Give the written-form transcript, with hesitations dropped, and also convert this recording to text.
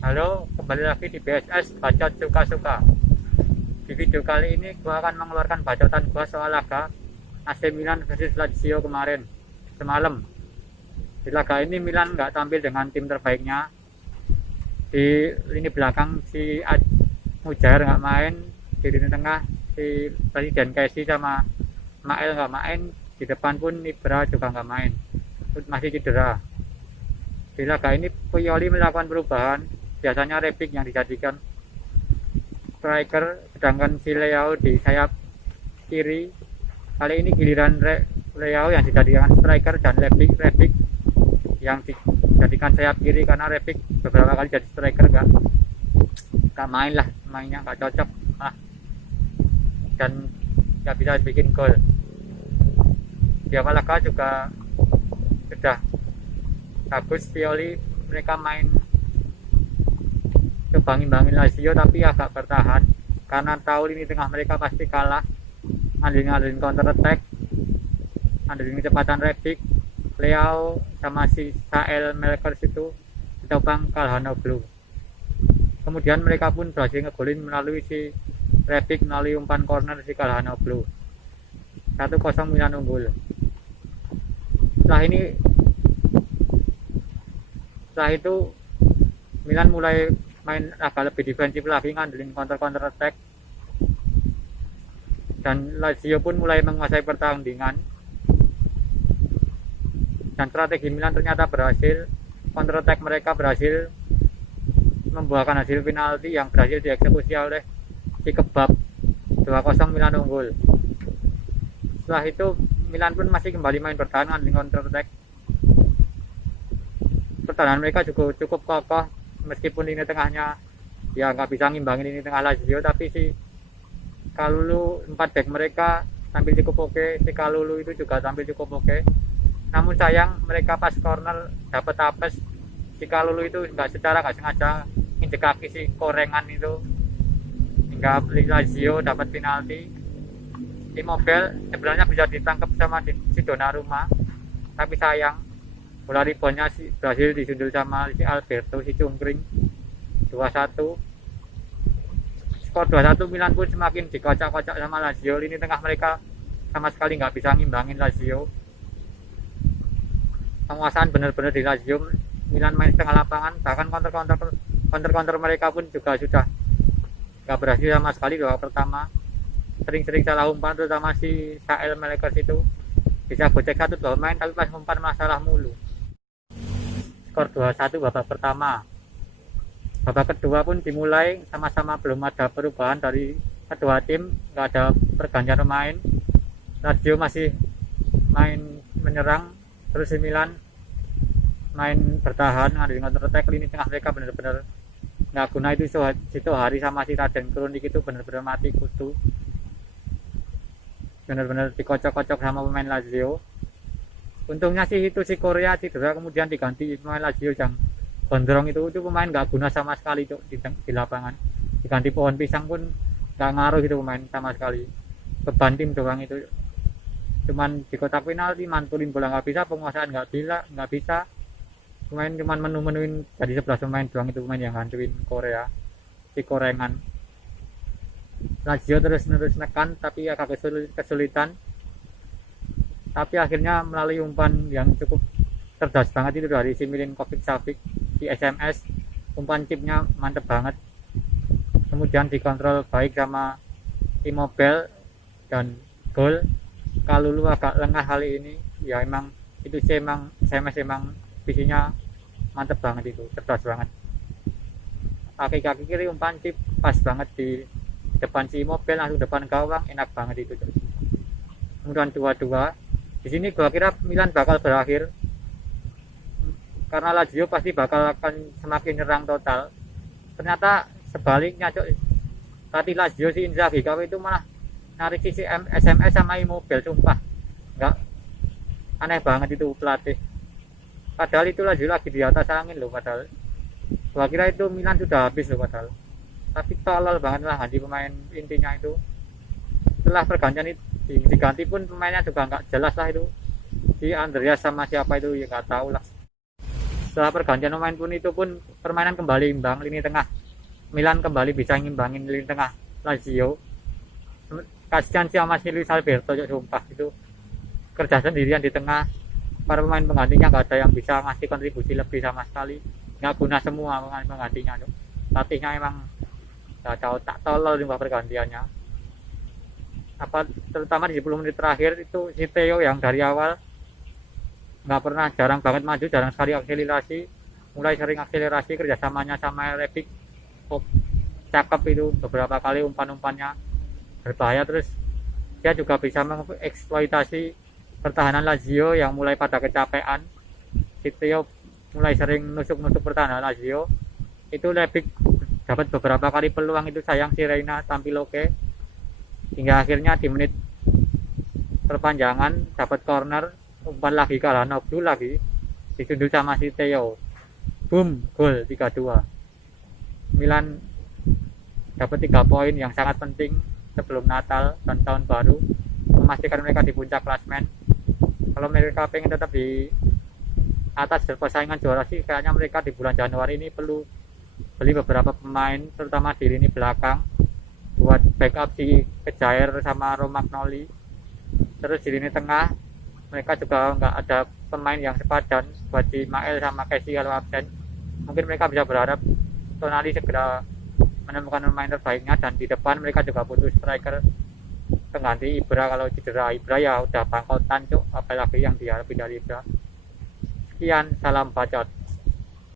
Halo, kembali lagi di BSS Bacot Suka-Suka. Di video kali ini gua akan mengeluarkan bacotan gua soal laga AC Milan versus Lazio kemarin semalam. Di laga ini Milan nggak tampil dengan tim terbaiknya. Di lini belakang si Mujair nggak main, di lini tengah si Presiden Casey sama Mael nggak main, di depan pun Ibra juga nggak main, masih cedera. Di laga ini Pioli melakukan perubahan, biasanya Rebic yang dijadikan striker, sedangkan si Leao di sayap kiri. Kali ini giliran Leao yang dijadikan striker dan Rebic yang dijadikan sayap kiri, karena Rebic beberapa kali jadi striker gak main lah, mainnya gak cocok dan gak bisa bikin gol. Di awal laga juga sudah bagus Pioli, mereka main coba ngimbangin Lazio tapi agak bertahan karena tahu lini tengah mereka pasti kalah, ngandelin counter attack, ngandelin kecepatan Rebic, Leao sama si Sael Melkers itu ditopang Calhanoglu. Kemudian mereka pun berhasil ngegolin melalui si Rebic melalui umpan corner si Calhanoglu. 1-0 Milan unggul. Setelah itu Milan mulai main agak lebih defensif lagi, ngandelin counter attack, dan Lazio pun mulai menguasai pertandingan, dan strategi Milan ternyata berhasil. Counter attack mereka berhasil membuahkan hasil penalti yang berhasil dieksekusi oleh si Kebab. 2-0 Milan unggul. Setelah itu Milan pun masih kembali main bertahan dengan counter attack. Pertahanan mereka juga cukup kokoh, meskipun lini tengahnya ya nggak bisa ngimbangin lini tengah Lazio, tapi si Kalulu 4 back mereka tampil cukup oke. Si Kalulu itu juga tampil cukup oke. Namun sayang mereka pas corner dapat apes, si Kalulu itu nggak sengaja injek kaki si Korengan itu hingga Lazio dapat penalti. Immobile sebenarnya bisa ditangkap sama si Donnarumma, tapi sayang bola reboundnya berhasil disundul sama si Alberto, si Cungkring. 2-1. Skor 2-1. Milan pun semakin dikocok-kocok sama Lazio. Lini tengah mereka sama sekali nggak bisa ngimbangin Lazio. Penguasaan benar-benar di Lazio. Milan main setengah lapangan, bahkan counter mereka pun juga sudah nggak berhasil sama sekali. Di babak pertama sering-sering salah umpan, terutama si Sael Melkers itu bisa gocek 1-2 main, tapi pas umpan masalah mulu. Skor 2-1 babak pertama. Babak kedua pun dimulai sama-sama belum ada perubahan dari kedua tim, nggak ada pergantian pemain. Lazio masih main menyerang, terus Milan main bertahan, ada dengan counter attack. Lini tengah mereka benar-benar nggak guna, itu situ Hari sama si Raden Kronik itu benar-benar mati kutu, benar-benar dikocok-kocok sama pemain Lazio. Untungnya sih itu si Korea cedera, kemudian diganti pemain Lazio yang gondrong itu pemain nggak guna sama sekali tuh di lapangan. Diganti pohon pisang pun nggak ngaruh itu pemain sama sekali. Beban tim doang itu, cuman di kotak penalti mantulin bola nggak bisa, penguasaan nggak bisa. Pemain cuman menu-menuin dari 11 pemain doang itu pemain yang hantuin Korea, si Korengan. Lazio terus nekan tapi agak kesulitan. Tapi akhirnya melalui umpan yang cukup cerdas banget itu dari si Milinkovic Savic di SMS, umpan chipnya mantep banget, kemudian dikontrol baik sama Immobile dan gol. Kalulu agak lengah kali ini, ya emang itu sih, emang SMS emang visinya mantep banget, itu cerdas banget. Kaki kiri umpan chip pas banget di depan si Immobile, langsung depan gawang, enak banget itu. Kemudian 2-2. Di sini gua kira Milan bakal berakhir karena Lazio pasti bakal akan semakin nyerang total. Ternyata sebaliknya, cok. Tadi Lazio si Inzaghi kau itu malah narik sisi SMS sama Immobile, sumpah. Enggak, aneh banget itu pelatih. Padahal itu Lazio lagi di atas angin loh, padahal gua kira itu Milan sudah habis loh padahal. Tapi tolol banget lah ganti pemain intinya itu. Setelah pergantian itu diganti pun pemainnya juga nggak jelas lah, itu si Andreas sama siapa itu ya nggak tahu lah. setelah pergantian pemain pun itu pun permainan kembali imbang lini tengah. Milan kembali bisa ngimbangin lini tengah Lazio. Kasihan sama si Luis Alberto, sumpah itu kerja sendirian di tengah, para pemain penggantinya nggak ada yang bisa ngasih kontribusi lebih sama sekali, nggak guna semua pemain penggantinya. Latihnya emang nggak tahu, tak tolol di pergantiannya, apa terutama di 10 menit terakhir itu si Theo yang dari awal nggak pernah, jarang banget maju, jarang sekali akselerasi, mulai sering akselerasi kerjasamanya sama Rebic. Cakep itu, beberapa kali umpan-umpannya berbahaya, terus dia juga bisa mengeksploitasi pertahanan Lazio yang mulai pada kecapean. Theo mulai sering nusuk-nusuk pertahanan Lazio, itu Rebic dapat beberapa kali peluang, itu sayang si Reina tampil oke, hingga akhirnya di menit perpanjangan dapat corner, umpan lagi ke Alanoglu, lagi disundul sama si Theo, boom, gol 3-2. Milan dapat 3 poin yang sangat penting sebelum Natal dan tahun baru, memastikan mereka di puncak klasmen. Kalau mereka pengen tetap di atas persaingan juara sih, kayaknya mereka di bulan Januari ini perlu beli beberapa pemain, terutama di lini belakang buat backup si Kejair sama Romagnoli. Terus di lini tengah mereka juga nggak ada pemain yang sepadan buat si Mael sama Casey kalau absen. Mungkin mereka bisa berharap Tonali segera menemukan pemain terbaiknya, dan di depan mereka juga butuh striker pengganti Ibra. Kalau cedera Ibra ya udah bangkotan cuk, apalagi yang diharapin dari Ibra. Sekian, salam bacot.